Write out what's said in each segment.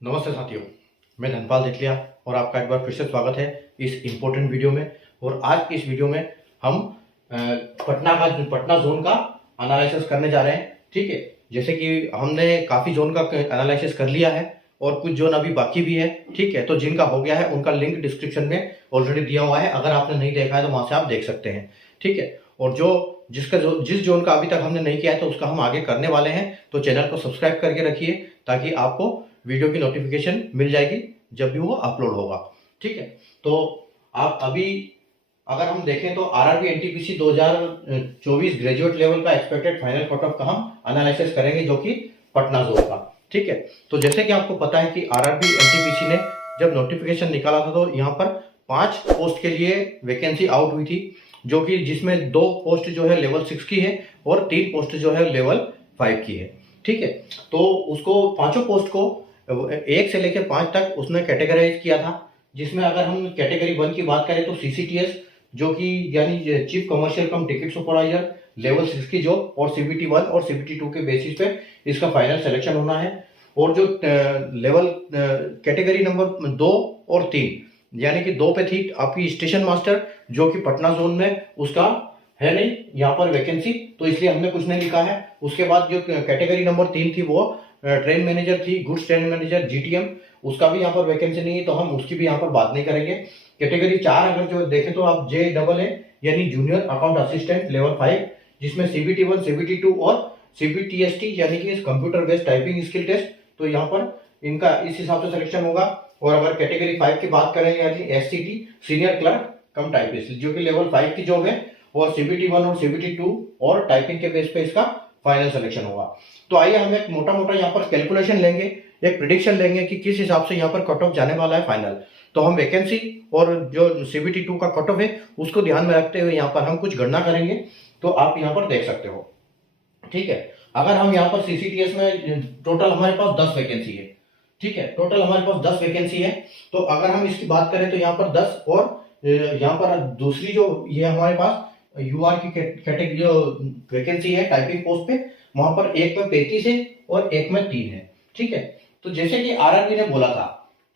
नमस्ते साथियों, मैं धनपाल देठलिया और आपका एक बार फिर से स्वागत है इस इम्पोर्टेंट वीडियो में। और आज की इस वीडियो में हम पटना जोन का एनालिसिस करने जा रहे हैं। ठीक है, जैसे कि हमने काफ़ी जोन का एनालिसिस कर लिया है और कुछ जोन अभी बाकी भी है। ठीक है, तो जिनका हो गया है उनका लिंक डिस्क्रिप्शन में ऑलरेडी दिया हुआ है, अगर आपने नहीं देखा है तो वहाँ से आप देख सकते हैं। ठीक है, और जिस जोन का अभी तक हमने नहीं किया है तो उसका हम आगे करने वाले हैं। तो चैनल को सब्सक्राइब करके रखिए ताकि आपको वीडियो की नोटिफिकेशन मिल जाएगी जब भी वो अपलोड होगा। ठीक है, तो आप अभी अगर हम देखें तो आरआरबी एनटीपीसी 2024 ग्रेजुएट लेवल का एक्सपेक्टेड फाइनल कट ऑफ का हम एनालिसिस करेंगे, जो कि पटना जोन का। ठीक है, तो जैसे कि आपको पता है कि आरआरबी एनटीपीसी ने जब नोटिफिकेशन निकाला था तो यहाँ पर 5 पोस्ट के लिए वैकेंसी आउट हुई थी, जो कि जिसमें 2 पोस्ट जो है लेवल 6 की है और 3 पोस्ट जो है लेवल 5 की है। ठीक है, तो उसको 5 पोस्ट को 1 से लेकर 5 तक उसने कैटेगराइज किया था, जिसमें अगर हम कैटेगरी 1 की बात करें तो सीसीटीएस, जो कि यानी चीफ कमर्शियल कम टिकट सुपरवाइजर लेवल 6 की जॉब, और सीबीटी 1 और सीबीटी 2 के बेसिस पे इसका फाइनल सिलेक्शन होना है। और जो लेवल कैटेगरी नंबर 2 और 3 यानी कि 2 पे थी आपकी स्टेशन मास्टर, जो कि पटना जोन में उसका है नहीं यहाँ पर वैकेंसी, तो इसलिए हमने कुछ नहीं लिखा है। उसके बाद जो कैटेगरी नंबर 3 थी वो ट्रेन मैनेजर थी, गुड्स ट्रेन मैनेजर जीटीएम, उसका भी यहाँ पर वैकेंसी नहीं है, तो हम उसकी भी यहाँ पर बात नहीं करेंगे। कैटेगरी 4 अगर जो देखें तो आप जे डबल है यानी जूनियर अकाउंट असिस्टेंट लेवल 5, जिसमें सीबीटी 1 सीबीटी 2 और सीबीटीएसटी यानी कि computer based typing skill test, तो यहाँ पर इनका इस हिसाब से सिलेक्शन होगा। और अगर कैटेगरी 5 की बात करें यानी एससीटी सीनियर क्लर्क कम टाइपिस्ट, जो कि लेवल 5 की जॉब है, और सीबीटी 1 और सीबीटी 2 और टाइपिंग के बेस पे इसका फाइनल सिलेक्शन होगा। तो आइए हम एक मोटा मोटा यहाँ पर कैलकुलेशन लेंगे, एक प्रिडिक्शन लेंगे कि किस हिसाब से यहाँ पर कट ऑफ जाने वाला है फाइनल। तो हम वैकेंसी और जो सीबीटी 2 का कट ऑफ है उसको ध्यान में रखते हुए यहाँ पर हम कुछ गणना करेंगे, तो आप यहाँ पर देख सकते हो। ठीक है, अगर हम यहाँ पर सीसीटीएस में टोटल हमारे पास 10 वैकेंसी है। ठीक है, टोटल हमारे पास 10 वैकेंसी है। तो अगर हम इसकी बात करें तो यहाँ पर 10, और यहाँ पर दूसरी जो ये हमारे पास यूआर की कैटेगरी जो वैकेंसी है टाइपिंग पोस्ट पे, वहां पर एक में 35 है और एक में 3 है। ठीक है, तो जैसे कि आरआरबी ने बोला था,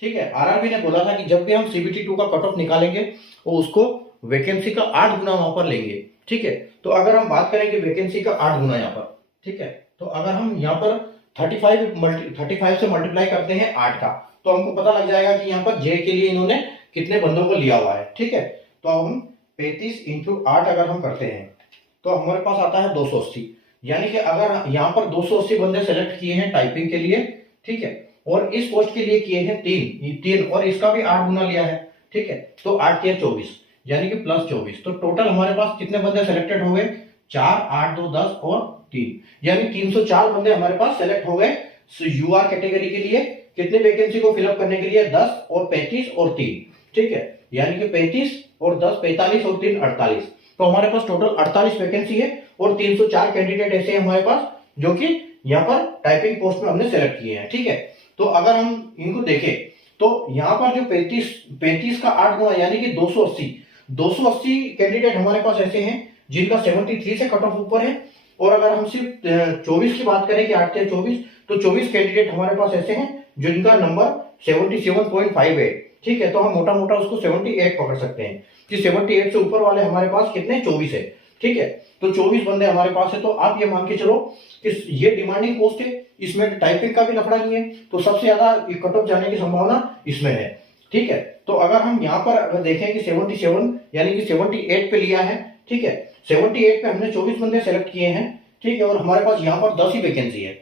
ठीक है, आरआरबी ने बोला था कि जब भी हम सीबीटी 2 का कट ऑफ निकालेंगे वो उसको वैकेंसी का 8 गुना वहां पर लेंगे। ठीक है, तो अगर हम बात करें कि वैकेंसी का 8 गुना यहाँ पर, ठीक है, तो अगर हम यहाँ पर 35 से मल्टीप्लाई करते हैं 8 का, तो हमको पता लग जाएगा कि यहाँ पर जे के लिए इन्होंने कितने बंदों को लिया हुआ है। ठीक है, तो हम 35 इंटू 8 अगर हम करते हैं तो हमारे पास आता है 280, यानी कि अगर यहाँ पर 280 बंदे सेलेक्ट किए हैं टाइपिंग के लिए, ठीक है, और इस पोस्ट के लिए किए हैं 3 और इसका भी 8 गुना लिया है। ठीक है, तो 8 के 24 यानी कि प्लस 24, तो टोटल हमारे पास कितने बंदे सेलेक्टेड हो गए? 4, 8, 2, 10 और 3, यानी 304 बंदे हमारे पास सेलेक्ट हो गए यूआर कैटेगरी के लिए। कितनी वैकेंसी को फिलअप करने के लिए? 10 और 35 और 3। ठीक है, यानी कि 35 और 10 45 और 3 48, तो हमारे पास टोटल 48 वैकेंसी है और 304 कैंडिडेट ऐसे हैं हमारे पास जो कि यहाँ पर टाइपिंग पोस्ट में हमने सेलेक्ट किए हैं। ठीक है, तो अगर हम इनको देखें तो यहाँ पर जो 35 का 8 गुना यानी कि 280 कैंडिडेट हमारे पास ऐसे हैं जिनका 73 से कट ऑफ ऊपर है। और अगर हम सिर्फ 24 की बात करें कि 8 से 24, तो 24 कैंडिडेट हमारे पास ऐसे हैं जिनका नंबर 77.5 है। ठीक है, तो हम मोटा मोटा उसको 78 पकड़ सकते हैं कि 78 से ऊपर वाले हमारे पास कितने? 24 है। ठीक है, तो 24 बंदे हमारे पास है। तो आप ये मान के चलो कि ये डिमांडिंग पोस्ट है, इसमें टाइपिंग का भी लफड़ा नहीं है, तो सबसे ज्यादा कट ऑफ जाने की संभावना इसमें है। ठीक है, तो अगर हम यहाँ पर अगर देखें कि 77 यानी कि 78 पे लिया है, ठीक है, 78 पे हमने 24 बंदे सेलेक्ट किए हैं। ठीक है, और हमारे पास यहाँ पर 10 ही वैकेंसी है,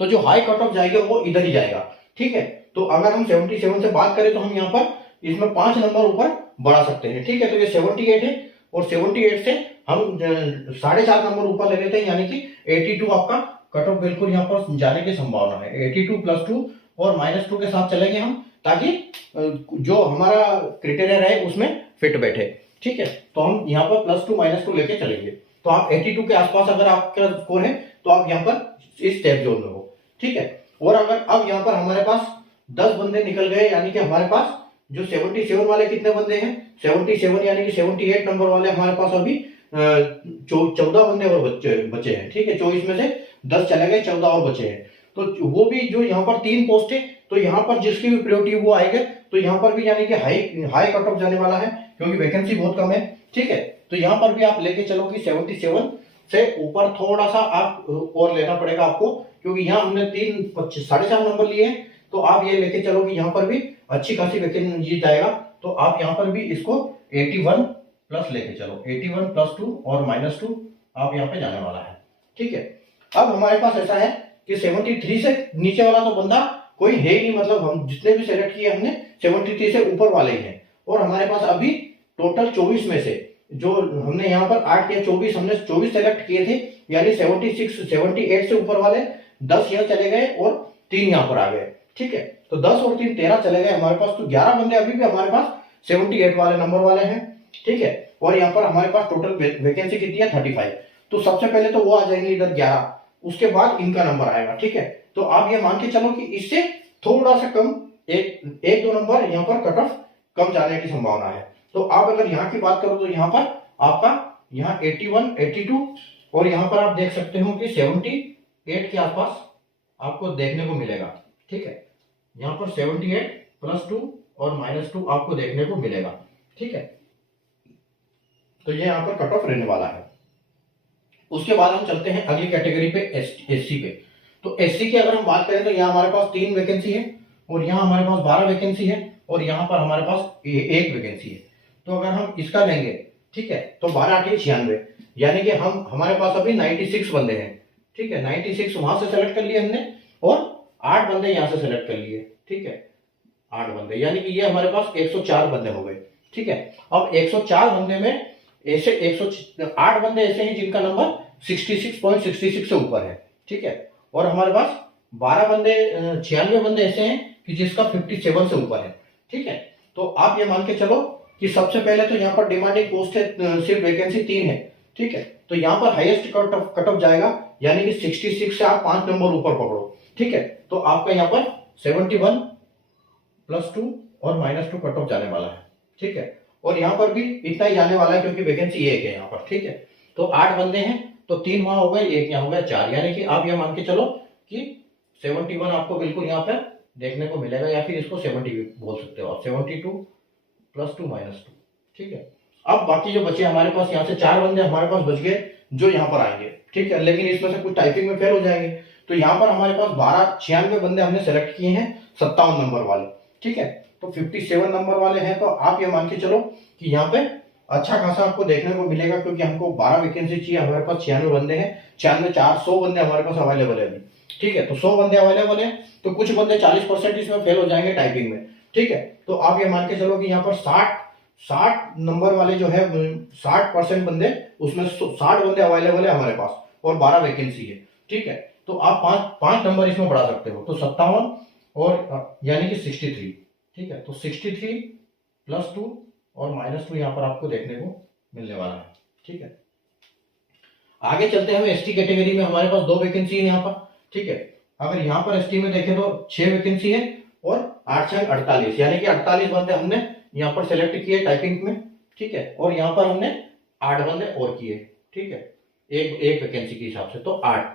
तो जो हाई कट ऑफ जाएगा वो इधर ही जाएगा। ठीक है, तो अगर हम 77 से बात करें तो हम यहाँ पर इसमें 5 नंबर ऊपर बढ़ा सकते हैं। ठीक है, तो ये 78 है और 78 से हम 4.5 नंबर ऊपर ले लेते हैं, यानी कि 82 आपका कट ऑफ बिल्कुल यहाँ पर जाने की संभावना है। 82 + 2 और -2 के साथ चलेंगे हम, ताकि जो हमारा क्राइटेरिया रहे उसमें फिट बैठे। ठीक है, तो हम यहाँ पर +2 -2 लेके चलेंगे। तो आप 82 के आसपास अगर आपका स्कोर है तो आप यहाँ पर इस स्टेप जोन में हो। ठीक है, और अगर अब यहाँ पर हमारे पास 10 बंदे निकल गए, यानी कि हमारे पास जो 77 वाले कितने बंदे हैं? 77 यानी कि 78 नंबर वाले हमारे पास अभी 14 बंदे और बचे हैं। ठीक है, 24 में से 10 चले गए, 14 और बचे हैं। तो वो भी जो यहाँ पर 3 पोस्ट है, तो यहाँ पर जिसकी भी प्रायोरिटी वो आएगा, तो यहाँ पर भी यानी कि हाई कट ऑफ जाने वाला है, क्योंकि वैकेंसी बहुत कम है। ठीक है, तो यहाँ पर भी आप लेके चलो कि 77 से ऊपर थोड़ा सा आप और लेना पड़ेगा आपको, क्योंकि यहाँ हमने 3.5 नंबर लिए हैं, तो आप ये लेके चलो कि यहाँ पर भी अच्छी खासी वैकेंसी जीत जाएगा। तो आप यहाँ पर भी इसको 81 प्लस लेके चलो, 81 प्लस 2 और -2 आप यहाँ पे जाने वाला है। ठीक है, अब हमारे पास ऐसा है कि 73 से नीचे वाला तो बंदा कोई है ही नहीं, मतलब हम जितने भी सेलेक्ट किए हमने 73 से ऊपर वाले ही हैं। और हमारे पास अभी टोटल 24 में से जो हमने यहाँ पर 8 या 24 हमने 24 सेलेक्ट किए थे, यानी 78 से ऊपर वाले 10 यहाँ चले गए और 3 यहाँ पर आ गए। ठीक है, तो 10 और 3 13 चले गए हमारे पास, तो 11 बंदे अभी भी हमारे पास 78 वाले नंबर वाले हैं। ठीक है, और यहाँ पर हमारे पास टोटल वैकेंसी कितनी है 35। तो सबसे पहले तो वो आ जाएंगे इधर 11, उसके बाद इनका नंबर आएगा। ठीक है, तो आप ये मान के चलो कि इससे थोड़ा सा कम एक दो नंबर यहाँ पर कट ऑफ कम जाने की संभावना है। तो आप अगर यहाँ की बात करो तो यहाँ पर आपका यहाँ 81 82 और यहाँ पर आप देख सकते हो कि 78 के आसपास आपको देखने को मिलेगा। ठीक है, यहाँ पर 78 प्लस 2 और -2 आपको देखने को मिलेगा। ठीक है, तो ये यहाँ पर कट ऑफ रहने वाला है। उसके बाद हम चलते हैं अगली कैटेगरी पे, एससी पे। तो एससी की अगर हम बात करें तो यहाँ हमारे पास 3 वैकेंसी है और यहाँ हमारे पास 12 वैकेंसी है और यहाँ पर हमारे पास 1 वैकेंसी है। तो अगर हम इसका लेंगे, ठीक है, तो 12 8 96, यानी कि हमारे पास अभी 96 बंदे हैं। ठीक है, 96 वहां से सेलेक्ट कर लिए हमने और 8 बंदे यहाँ से सेलेक्ट कर लिए। ठीक है, 8 बंदे, यानी कि ये हमारे पास 104 बंदे हो गए। ठीक है, अब 104 बंदे में ऐसे 108 बंदे ऐसे हैं जिनका नंबर 66.66 से ऊपर है। ठीक है, और हमारे पास 12 बंदे 96 बंदे ऐसे हैं कि जिसका 57 से ऊपर है। ठीक है, तो आप ये मान के चलो कि सबसे पहले तो यहाँ पर डिमांडिंग पोस्ट है, सिर्फ वैकेंसी 3 है। ठीक है, तो यहाँ पर हाईएस्ट कट ऑफ जाएगा, यानी कि 66 से आप 5 नंबर ऊपर पकड़ो। ठीक है, तो आपका यहाँ पर 71 प्लस 2 और -2 कट ऑफ जाने वाला है। ठीक है, और यहाँ पर भी इतना ही जाने वाला है क्योंकि वैकेंसी 1 है यहाँ पर। ठीक है, तो 8 बंदे हैं, तो 3 वहां हो गए, 1 यहाँ हो गया, 4, यानी कि आप ये मान के चलो कि 71 आपको बिल्कुल यहाँ पर देखने को मिलेगा, या फिर इसको 70 बोल सकते हो आप, 72 प्लस 2 -2। ठीक है, अब बाकी जो बचे हमारे पास यहाँ से 4 बंदे हमारे पास बच गए जो यहाँ पर आएंगे। ठीक है, लेकिन इसमें से कुछ टाइपिंग में फेल हो जाएंगे, तो यहाँ पर हमारे पास 96 बंदे हमने सेलेक्ट किए हैं 57 नंबर वाले। ठीक है, तो 57 नंबर वाले हैं, तो आप ये मान के चलो कि यहाँ पे अच्छा खासा आपको देखने को मिलेगा, क्योंकि हमको 12 वैकेंसी चाहिए, हमारे पास 96 बंदे हैं, 96 400 बंदे हमारे पास अवेलेबल है अभी। ठीक है, तो 100 बंदे अवेलेबल है, तो कुछ बंदे 40% इसमें फेल हो जाएंगे टाइपिंग में। ठीक है, तो आप ये मान के चलो कि यहाँ पर 60 नंबर वाले जो है 60% बंदे, उसमें 60 बंदे अवेलेबल है हमारे पास और 12 वैकेंसी है। ठीक है, तो आप 5 नंबर इसमें बढ़ा सकते हो, तो 57 और यानी कि 63। ठीक है, तो 63 प्लस 2 और -2 यहाँ पर आपको देखने को मिलने वाला है। ठीक है, आगे चलते हैं एसटी कैटेगरी में। हमारे पास 2 वैकेंसी है यहाँ पर। ठीक है, अगर यहाँ पर एसटी में देखें तो 6 वैकेंसी है और 8 6 48, यानी कि 48 बंदे हमने यहाँ पर सेलेक्ट किए टाइपिंग में। ठीक है, और यहाँ पर हमने 8 बंदे और किए। ठीक है, एक वैकेंसी के हिसाब से तो 8,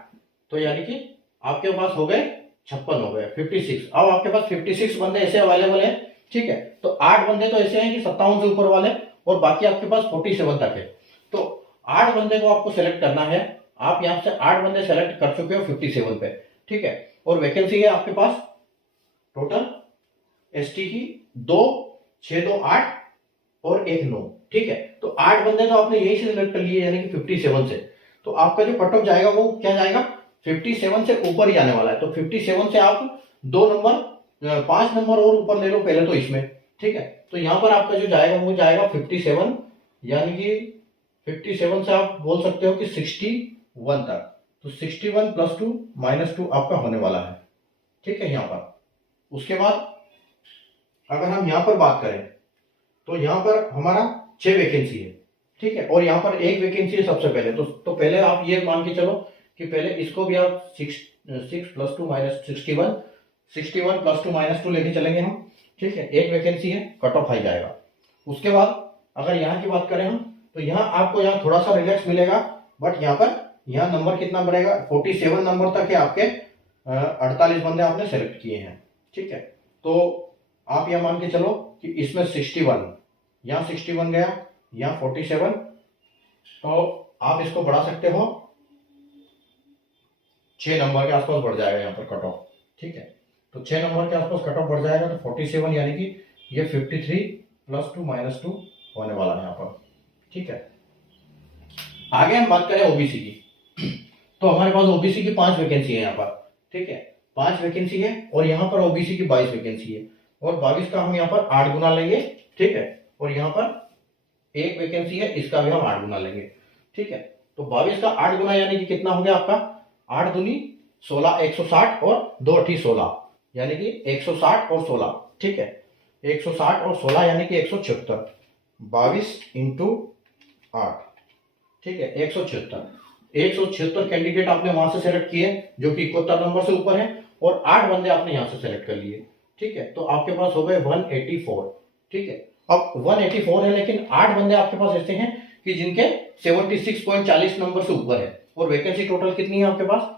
तो यानी कि आपके पास हो गए 56 हो गए, 56। अब आपके पास 56 बंदे ऐसे अवेलेबल है। ठीक है, तो 8 बंदे तो ऐसे हैं कि 57 से ऊपर वाले, और बाकी आपके पास 47 तक है। तो 8 बंदे को आपको सेलेक्ट करना है। आप यहाँ से 8 बंदे सेलेक्ट कर चुके हो 57 पे। ठीक है, और वैकेंसी है आपके पास टोटल एसटी की 2 6 2 8 और 1 9। ठीक है, तो 8 बंदे तो आपने यही से सेलेक्ट कर लिए, यानी कि 57 से। तो आपका जो कट ऑफ जाएगा वो क्या जाएगा, 57 से ऊपर ही जाने वाला है। तो 57 से आप 2 नंबर 5 नंबर और ऊपर ले लो पहले तो इसमें। ठीक है, तो यहाँ पर आपका जो जाएगा वो जाएगा 57, यानी कि 57 से आप बोल सकते हो कि 61 तक। तो 61 प्लस 2 -2 आपका होने वाला है। ठीक है, यहाँ पर उसके बाद अगर हम यहाँ पर बात करें तो यहाँ पर हमारा 6 वैकेंसी है। ठीक है, और यहाँ पर 1 वैकेंसी है सबसे पहले। तो पहले आप ये मान के चलो कि पहले इसको भी आप 6 प्लस 2 61 प्लस 2 -2 लेके चलेंगे हम। ठीक है, 1 वैकेंसी है, कट ऑफ हाई जाएगा। उसके बाद अगर यहाँ की बात करें हम, तो यहाँ आपको यहाँ थोड़ा सा रिलैक्स मिलेगा, बट यहाँ पर यहाँ नंबर कितना बढ़ेगा, 47 नंबर तक है आपके 48 बंदे आपने सेलेक्ट किए हैं, ठीक है। तो आप यह मान के चलो कि इसमें 61, यहाँ 61 गया, यहाँ 47, तो आप इसको बढ़ा सकते हो, 6 नंबर के आसपास बढ़ जाएगा यहाँ पर कट ऑफ, ठीक है। तो 6 नंबर के आसपास कट ऑफ बढ़ जाएगा, तो 47 यानी कि ये 53 +2 -2 होने वाला है यहाँ पर, ठीक है। आगे हम बात करें ओबीसी की, तो हमारे पास ओबीसी की 5 वैकेंसी है यहाँ पर, ठीक है, 5 वैकेंसी है, और यहाँ पर ओबीसी की 22 वैकेंसी है, और 22 का हम यहाँ पर 8 गुना लेंगे, ठीक है, और यहाँ पर 1 वैकेंसी है, इसका भी हम 8 गुना लेंगे, ठीक है। तो 22 का 8 गुना यानी कि कितना हो गया आपका, 8 दूनी 16, 160 और 2 8 16, यानी कि 160 और 16, ठीक है, 160 और 16 यानी कि 176, 22 इंटू 8, ठीक है, 176 कैंडिडेट आपने वहां से सेलेक्ट किए जो कि 71 नंबर से ऊपर है, और 8 बंदे आपने यहां से सेलेक्ट कर लिए, ठीक है। तो आपके पास हो गए 184, ठीक है। अब 184 है, लेकिन 8 बंदे आपके पास ऐसे हैं कि जिनके 76.40 नंबर से ऊपर है, और वैकेंसी टोटल कितनी है आपके पास,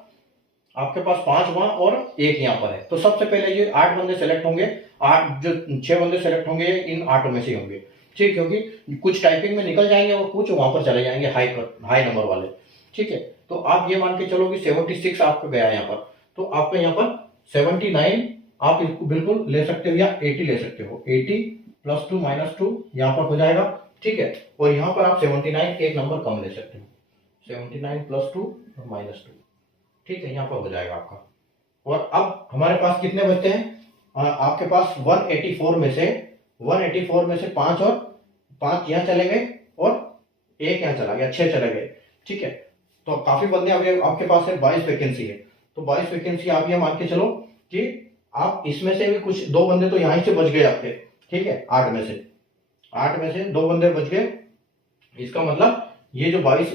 आपके पास 5 वहां और 1 यहाँ पर है। तो सबसे पहले ये 8 बंदे सेलेक्ट होंगे, 8 जो 6 बंदे सेलेक्ट होंगे इन 8 में से होंगे, ठीक, क्योंकि कुछ टाइपिंग में निकल जाएंगे और कुछ वहां पर चले जाएंगे हाई नंबर वाले, ठीक है। तो आप ये मान के चलो कि 76 आपका गया यहाँ पर, तो आपका यहाँ पर 79 आप इसको बिल्कुल ले सकते हो, या 80 ले सकते हो, 80 +2 -2 यहाँ पर हो जाएगा, ठीक है। और यहाँ पर आप 79 एक नंबर कम ले सकते हो, 79 +2 और -2, ठीक है, यहाँ पर हो जाएगा आपका। और अब हमारे पास कितने बचते हैं, आपके पास 184 में से 5 और 5 यहाँ चले गए, और 1 यहाँ चला गया, 6 चले गए, ठीक है। तो काफी बंदे आपके पास है, 22 वैकेंसी है, तो 22 वैकेंसी आप ये मान के चलो कि आप इसमें से भी कुछ 2 बंदे तो यहाँ से बच गए आपके, ठीक है, 8 में से 2 बंदे बच गए, इसका मतलब ये जो 22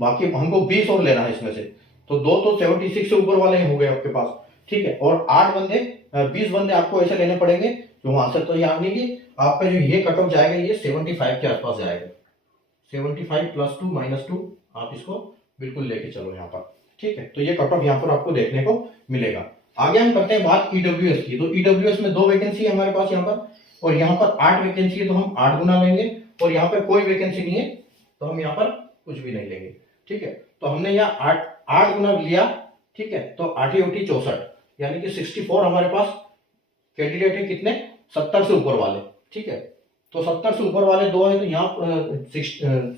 बाकी हमको 20 और लेना है इसमें से, तो 2 तो 76 से ऊपर वाले हो गए आपके पास, ठीक है, और 8 बंदे 20 बंदे आपको ऐसे लेने पड़ेंगे जो वहां से, तो याद नहीं कि आपका जो ये कट ऑफ जाएगा ये 75 के आसपास जाएगा, 75 +2 -2 आप इसको बिल्कुल लेके चलो यहाँ पर, ठीक है। तो ये कट ऑफ यहाँ पर आपको देखने को मिलेगा। आगे हम करते हैं बात ईडब्ल्यूएस की, तो ईडब्ल्यूएस में 2 वैकेंसी है हमारे पास यहाँ पर, और यहाँ पर 8 वैकेंसी है, तो हम 8 गुना लेंगे, और यहाँ पर कोई वैकेंसी नहीं है तो हम यहाँ पर कुछ भी नहीं लेंगे, ठीक है। तो हमने यहाँ 8 गुना लिया, ठीक है, तो 8 × 64 यानी कि 64 हमारे पास कैंडिडेट है, कितने, 70 से ऊपर वाले, ठीक है। तो 70 से ऊपर वाले 2 है, तो यहाँ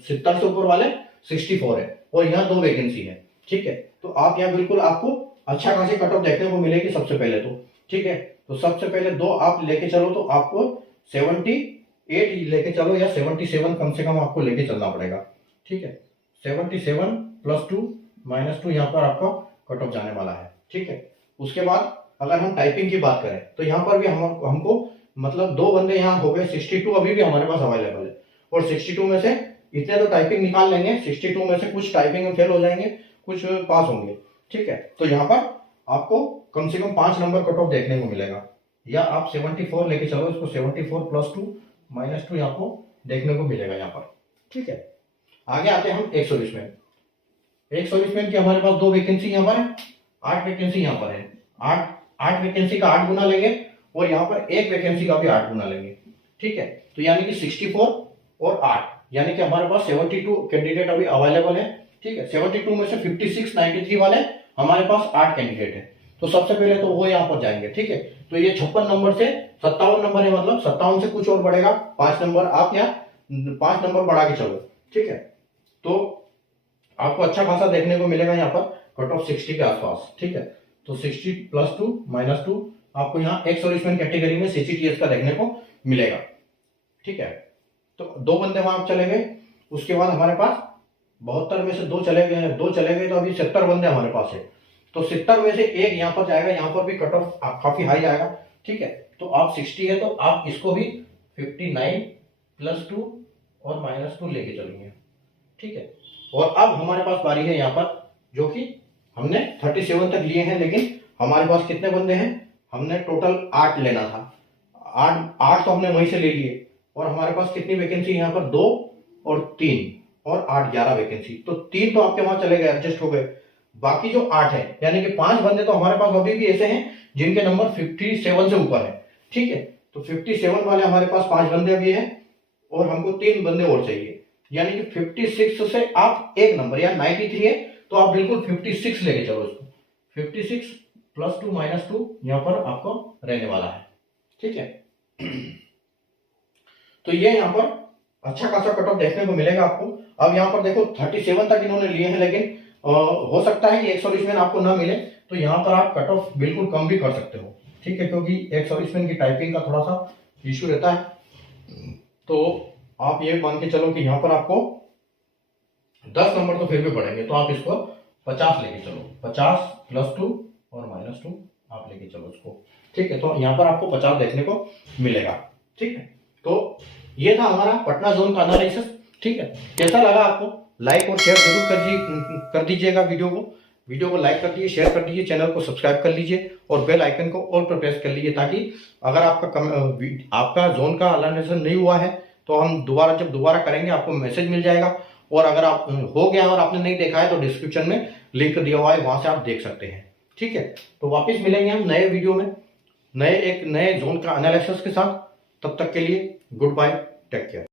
70 से ऊपर वाले 64 है, और यहाँ 2 वैकेंसी है, ठीक है। तो आप यहाँ बिल्कुल आपको अच्छा खासी कट ऑफ देखने को मिलेगी सबसे पहले तो, ठीक है। तो सबसे पहले 2 आप लेके चलो, तो आपको 78 लेके चलो, या 77 कम से कम आपको लेके चलना पड़ेगा, ठीक है। 77 +2 -2 यहाँ पर आपका कट ऑफ जाने वाला है, ठीक है। उसके बाद अगर हम टाइपिंग की बात करें, तो यहाँ पर भी हमको मतलब 2 बंदे यहाँ हो गए, 62 अभी भी हमारे पास अवेलेबल है, और 62 में से इतने तो टाइपिंग निकाल लेंगे, 62 में से कुछ टाइपिंग में फेल हो जाएंगे, कुछ पास होंगे, ठीक है। तो यहाँ पर आपको कम से कम 5 नंबर कट ऑफ देखने को मिलेगा, या आप 74 लेके चलो इसको, 74 +2 -2 यहाँ को देखने को मिलेगा यहाँ पर, ठीक है। आगे आते हैं हम 120 की हमारे पास 2 वैकेंसी यहाँ पर है, 8 वैकेंसी यहाँ पर है, 8 वैकेंसी का 8 गुना लेंगे, और यहाँ पर 1 वैकेंसी का भी 8 गुना लेंगे, ठीक है। तो यानी कि 64 और 8 यानी कि हमारे पास 72 कैंडिडेट अभी अवेलेबल है, ठीक है। 72 में से 56 93 वाले हमारे पास 8 कैंडिडेट है, तो सबसे पहले तो वो यहाँ पर जाएंगे, ठीक है। तो ये 56 नंबर से 57 नंबर है, मतलब 57 से कुछ और बढ़ेगा 5 नंबर, आप यहाँ 5 नंबर बढ़ा के चलो, ठीक है। तो आपको अच्छा खासा देखने को मिलेगा यहाँ पर कट ऑफ 60 के आसपास, ठीक है। तो 60 +2 -2 आपको यहाँ एक सर्विसमैन कैटेगरी में CCTS का देखने को मिलेगा, ठीक है। तो 2 बंदे वहां चले गए, उसके बाद हमारे पास 72 में से 2 चले गए, तो अभी 70 बंदे हमारे पास है, तो 70 में से 1 यहाँ पर जाएगा, यहाँ पर भी कट ऑफ काफी हाई जाएगा, ठीक है। तो आप 60 है, तो आप इसको भी 59 +2 और -2 लेके चलेंगे, ठीक है। और अब हमारे पास बारी है यहाँ पर, जो कि हमने 37 तक लिए हैं, लेकिन हमारे पास कितने बंदे हैं, हमने टोटल 8 लेना था, 8 तो हमने वहीं से ले लिए, और हमारे पास कितनी वैकेंसी यहाँ पर, 2 और 3 और 8 11 वैकेंसी, तो 3 तो आपके वहां चले गए, एडजस्ट हो गए, बाकी जो 8 है, यानी कि 5 बंदे तो हमारे पास अभी भी ऐसे हैं जिनके नंबर 57 से ऊपर है। ठीक है, तो 57 वाले हमारे पास 5 बंदे अभी हैं और हमको 3 बंदे और चाहिए, यानी कि 56 से आप एक नंबर, या 93 है तो आप बिल्कुल 56 लेके चलो इसको। 56 +2 -2 यहां पर आपको रहने वाला है। ठीक है, तो ये यहां पर अच्छा खासा कट ऑफ देखने को मिलेगा आपको। अब यहां पर देखो 37 तक इन्होंने लिए हैं, लेकिन हो सकता है कि एक सॉल्यूशन आपको ना मिले, तो यहां पर आप कट ऑफ बिल्कुल कम भी कर सकते हो। ठीक है, क्योंकि एक सॉल्यूशन की टाइपिंग का थोड़ा सा इश्यू रहता है, तो आप ये मान के चलो कि यहां पर आपको 10 नंबर तो फिर भी पड़ेंगे, तो आप इसको 50 लेके चलो। 50 +2 और -2 आप लेके चलो इसको। ठीक है, तो यहां पर आपको 50 देखने को मिलेगा। ठीक है, तो ये था हमारा पटना जोन का एनालिसिस। ठीक है, कैसा लगा आपको? लाइक और शेयर जरूर कर दीजिएगा वीडियो को लाइक कर दीजिए, शेयर कर दीजिए, चैनल को सब्सक्राइब कर लीजिए और बेल आइकन को ऑल पर प्रेस कर लीजिए, ताकि अगर आपका जोन का एनालिसिस नहीं हुआ है तो हम जब दोबारा करेंगे आपको मैसेज मिल जाएगा। और अगर आप हो गया और आपने नहीं देखा है तो डिस्क्रिप्शन में लिंक दिया हुआ है, वहां से आप देख सकते हैं। ठीक है, तो वापस मिलेंगे हम नए वीडियो में एक नए जोन का एनालिसिस के साथ। तब तक के लिए गुड बाय, टेक केयर।